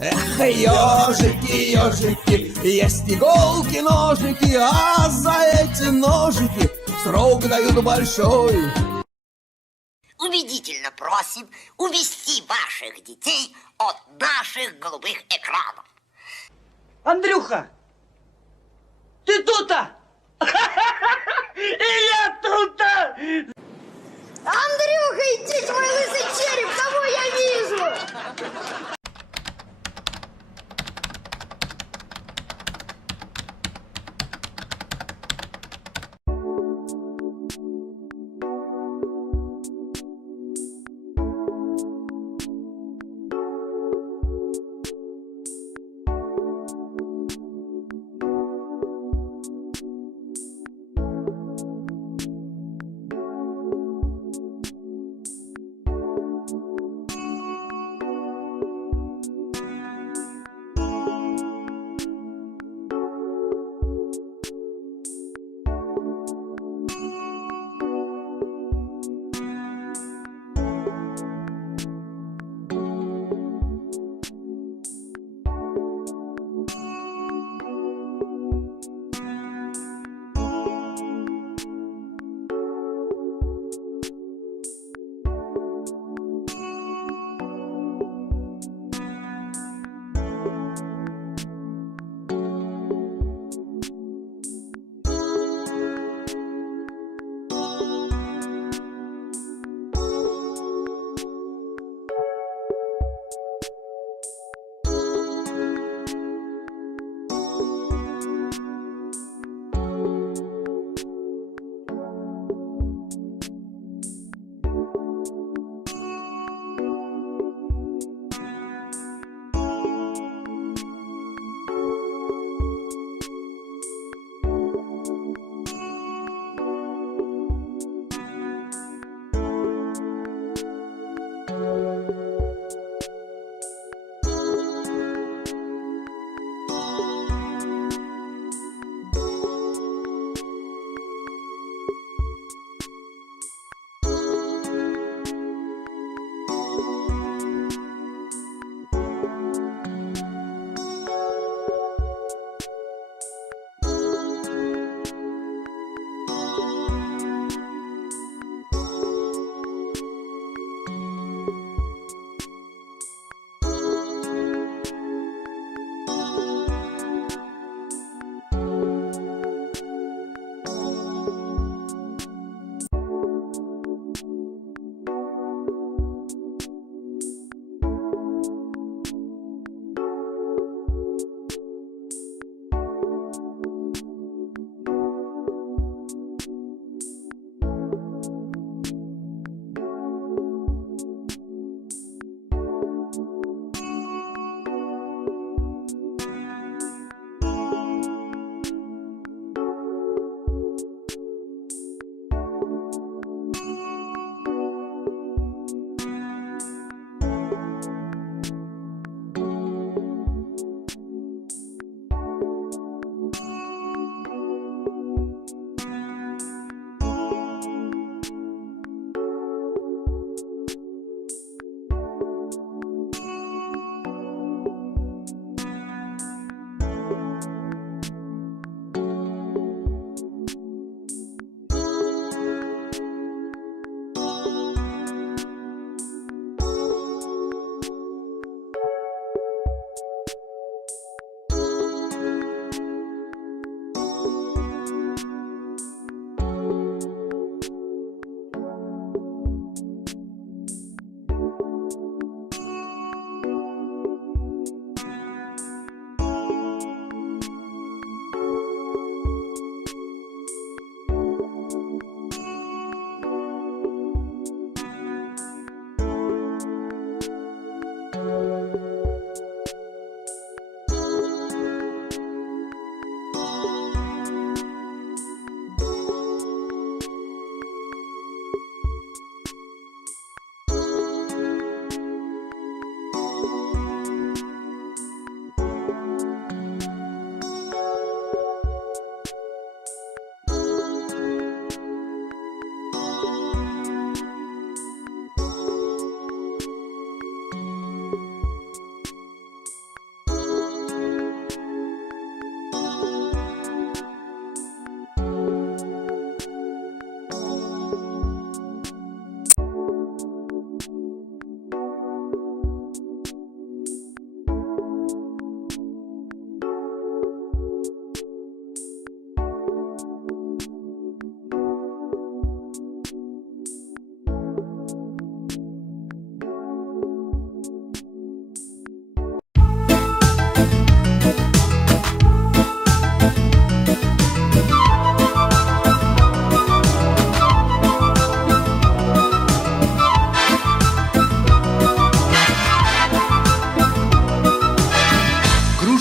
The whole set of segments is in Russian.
Эх, ежики, ежики, есть иголки, ножики, а за эти ножики срок дают большой. Убедительно просим увести ваших детей от наших голубых экранов. Андрюха, ты тут-то? И я тут-то! Андрюха, иди, твой лысый череп, кого я вижу?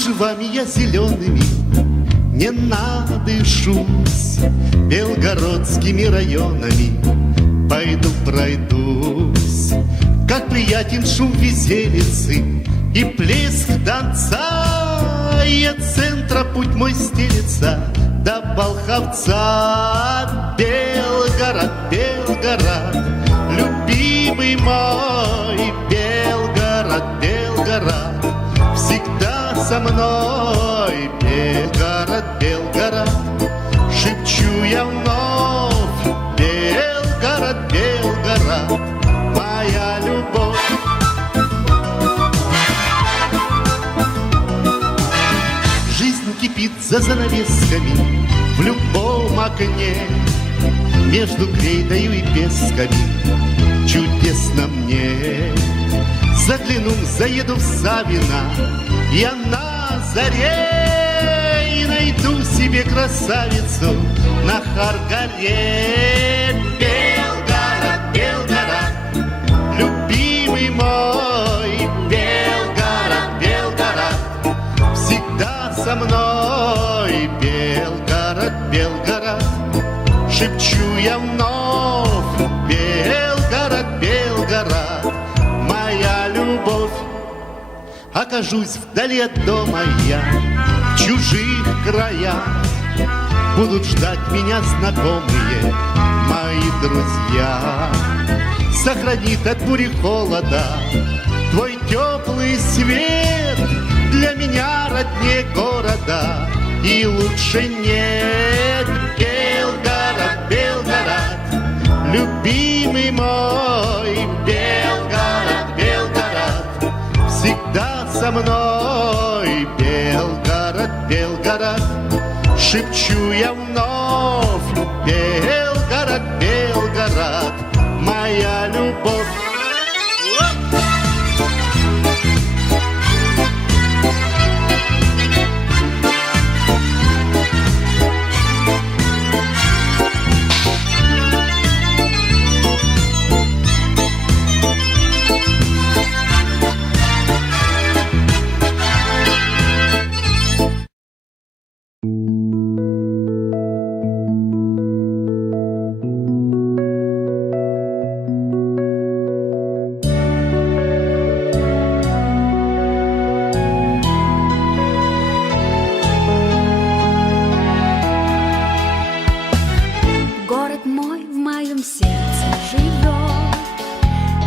кружевами я зелеными не надышусь, белгородскими районами пойду пройдусь, как приятен шум виселицы и плеск донца, и от центра путь мой стелется до Болховца. Белгород, Белгород, любимый мой, Белгород, Белгород, всегда со мной. Белгород, Белгород, шепчу я вновь, Белгород, Белгород, моя любовь. Жизнь кипит за занавесками в любом окне, между крейдою и песками чудесно мне. Загляну, заеду в Савино я на заре и найду себе красавицу на Харгаре. Белгород, Белгород, любимый мой, Белгород, Белгород, всегда со мной. Белгород, Белгород, шепчу я вновь, Белгород, Белгород, моя любовь. Окажусь вдали от дома я, в чужих краях, будут ждать меня знакомые, мои друзья. Сохранит от бури холода твой теплый свет, для меня роднее города и лучше нет. Белгород, Белгород, любимый мой, Белгород, Белгород, всегда со мной. Белгород, Белгород, шепчу я вновь, Белгород, Белгород, моя любовь. Город мой в моем сердце живет,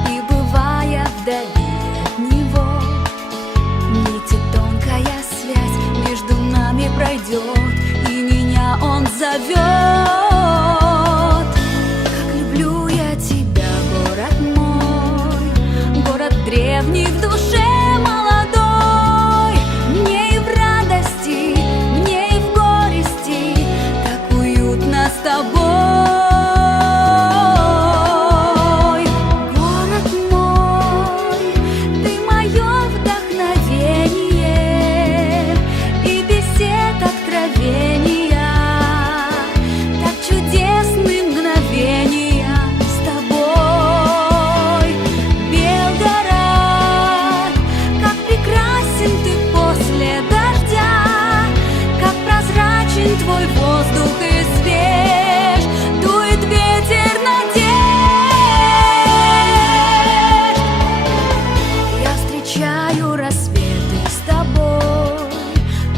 и бывая вдали от него, нити тонкая связь между нами пройдет, и меня он зовет. Как люблю я тебя, город мой, город древний в душе молодой. Мне и в радости, мне и в горести так уютно с тобой. Твой воздух и свеж, дует ветер надежд. Я встречаю рассветы с тобой,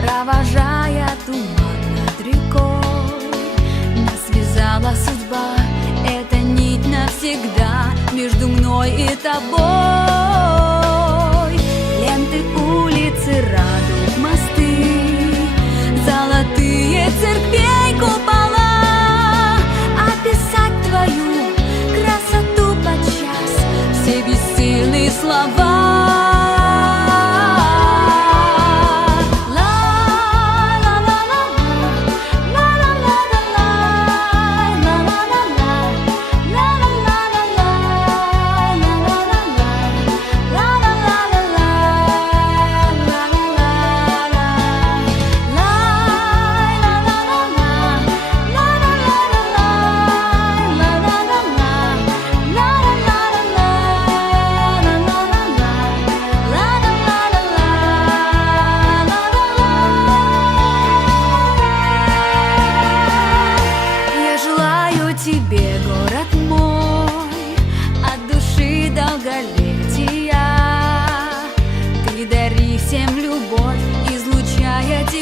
провожая туман над рекой. Нас связала судьба, эта нить навсегда между мной и тобой. Ленты, улицы, радуг, мосты, золотые церквей купола. Описать твою красоту подчас все бессильные слова.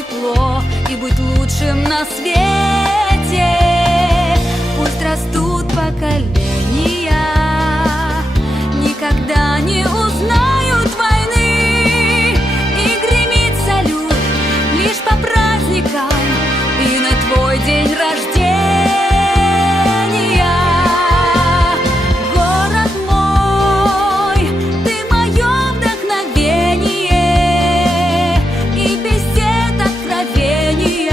тепло и быть лучшим на свете. Пусть растут поколения, никогда не узнают войны. И гремит салют лишь по праздникам и на твой день рождения. Город мой, ты мое вдохновение, и бесед откровения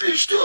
Разве что